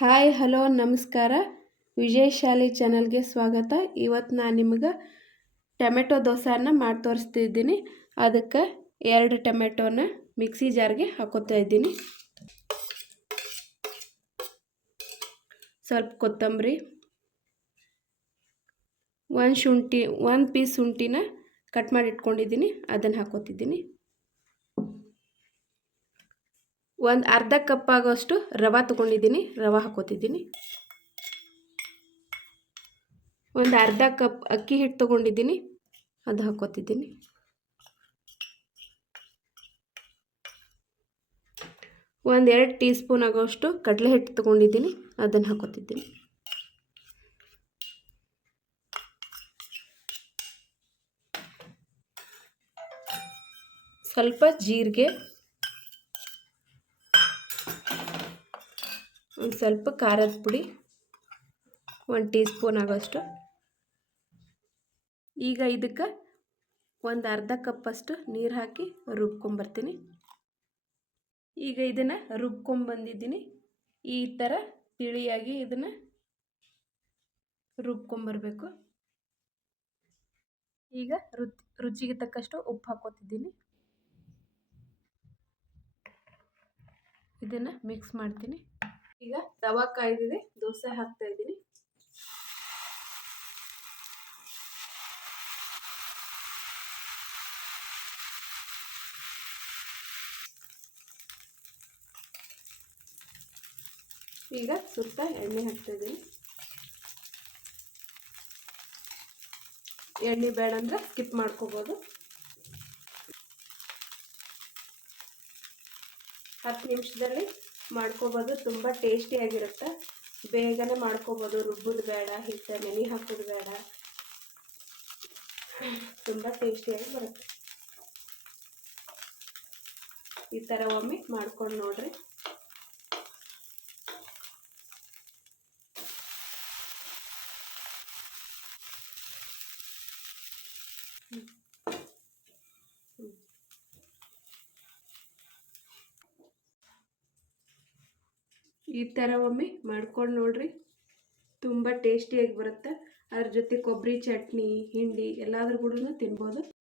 Hi, hello, ನಮಸ್ಕಾರ. ವಿಜಯಶಾಲಿ ಚಾನಲ್ಗೆ ಸ್ವಾಗತ. ಇವತ್ತು ನಾನು ನಿಮ್ಗೆ ಟೊಮೆಟೊ ದೋಸೆನ ಮಾಡಿ ತೋರಿಸ್ತಿದ್ದೀನಿ ಅದಕ್ಕೆ ಎರಡು ಟೊಮೆಟೊನ ಮಿಕ್ಸಿ ಜಾರ್ಗೆ ಹಾಕೋತಾ ಇದ್ದೀನಿ. ಸ್ವಲ್ಪ ಕೊತ್ತಂಬರಿ, ಒಂದು ಶುಂಠಿ, ಒಂದು ಪೀಸ್ ಶುಂಠಿನ ಕಟ್ ಮಾಡಿ ಇಟ್ಕೊಂಡಿದ್ದೀನಿ. ಅದನ್ನು ಹಾಕೋತಿದ್ದೀನಿ. ಒಂದು ಅರ್ಧ ಕಪ್ ಆಗೋಷ್ಟು ರವೆ ತೊಗೊಂಡಿದ್ದೀನಿ. ರವೆ ಹಾಕೋತಿದ್ದೀನಿ. ಒಂದು ಅರ್ಧ ಕಪ್ ಅಕ್ಕಿ ಹಿಟ್ಟು ತೊಗೊಂಡಿದ್ದೀನಿ. ಅದು ಹಾಕೋತಿದ್ದೀನಿ. ಒಂದು ಎರಡು ಟೀ ಸ್ಪೂನ್ ಆಗೋಷ್ಟು ಕಡಲೆ ಹಿಟ್ಟು ತೊಗೊಂಡಿದ್ದೀನಿ. ಅದನ್ನು ಹಾಕೋತಿದ್ದೀನಿ. ಸ್ವಲ್ಪ ಜೀರಿಗೆ ಒಂದು ಸ್ವಲ್ಪ ಖಾರದ ಪುಡಿ, ಒಂದು ಟೀ ಸ್ಪೂನ್ ಆಗೋಷ್ಟು. ಈಗ ಇದಕ್ಕೆ ಒಂದು ಅರ್ಧ ಕಪ್ಪಷ್ಟು ನೀರು ಹಾಕಿ ರುಬ್ಕೊಂಬರ್ತೀನಿ. ಈಗ ಇದನ್ನು ರುಬ್ಕೊಂಬಂದಿದ್ದೀನಿ. ಈ ಥರ ತಿಳಿಯಾಗಿ ಇದನ್ನು ರುಬ್ಕೊಂಬರ್ಬೇಕು. ಈಗ ರುಚಿಗೆ ತಕ್ಕಷ್ಟು ಉಪ್ಪು ಹಾಕೋತಿದ್ದೀನಿ. ಇದನ್ನು ಮಿಕ್ಸ್ ಮಾಡ್ತೀನಿ. ಈಗ ರವಾ ಕಾಯ್ದಿದೆ, ದೋಸೆ ಹಾಕ್ತಾ ಇದ್ದೀನಿ. ಈಗ ಸುತ್ತ ಎಣ್ಣೆ ಹಾಕ್ತಾ ಇದ್ದೀನಿ. ಎಣ್ಣೆ ಬೇಡ ಅಂದ್ರೆ ಸ್ಕಿಪ್ ಮಾಡ್ಕೋಬೋದು. ಹತ್ತು ನಿಮಿಷದಲ್ಲಿ ಮಾಡ್ಕೋಬೋದು, ತುಂಬ ಟೇಸ್ಟಿಯಾಗಿರುತ್ತೆ ಬೇಗನೆ ಮಾಡ್ಕೋಬೋದು, ರುಬ್ಬೋದು ಬೇಡ ಹಿಟ್ಟು ನೆನೆ ಹಾಕೋದು ಬೇಡ. ತುಂಬ ಟೇಸ್ಟಿಯಾಗಿ ಬರುತ್ತೆ. ಈ ಥರ ಒಮ್ಮೆ ಮಾಡ್ಕೊಂಡು ನೋಡ್ರಿ. ಈ ಥರ ಒಮ್ಮೆ ಮಾಡ್ಕೊಂಡು ನೋಡ್ರಿ. ತುಂಬ ಟೇಸ್ಟಿಯಾಗಿ ಬರುತ್ತೆ. ಅದ್ರ ಜೊತೆ ಕೊಬ್ಬರಿ ಚಟ್ನಿ, ಹಿಂಡಿ ಎಲ್ಲಾದ್ರ ಕೂಡ ತಿನ್ಬೋದು.